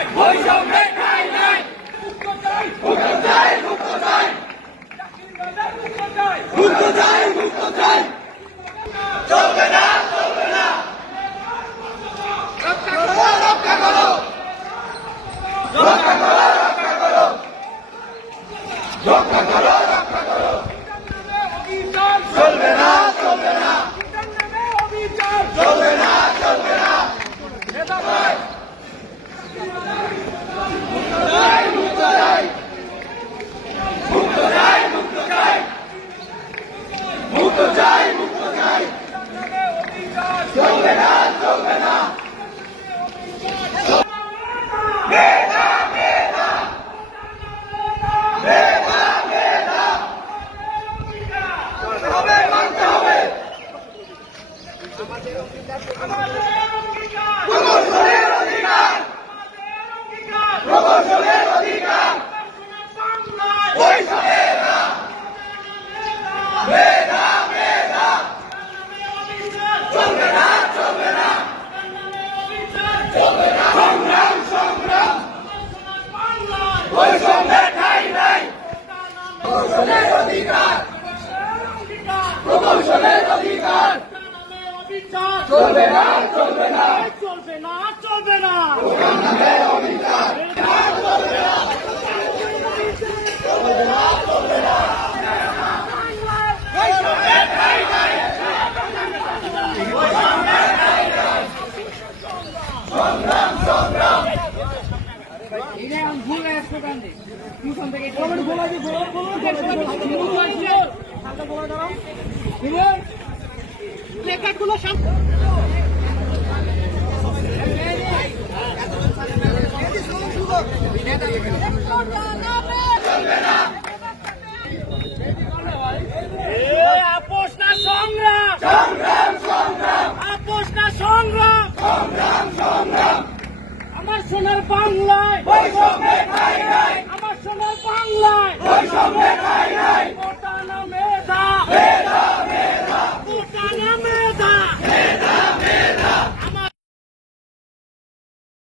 নাই, বৈষম্যে ঠাই নাই মুক্ত চাই মুক্ত চাই মুক্ত চাই মুক্ত চাই মুক্ত চাই চলবে না চলবে না রক্ষা করো রক্ষা করো রক্ষা করো রক্ষা করো রক্ষা করো। Yeah. প্রকৌশলের অধিকার। প্রকৌশলের অধিকার। চলবে না চলবে না। চলবে না চলবে না। Conrad! লেখাগুলো শান্ত Thank you. সোনার বাংলায়। আমার সোনার বাংলায়। কোটা বেদা বেদা কোটা নামে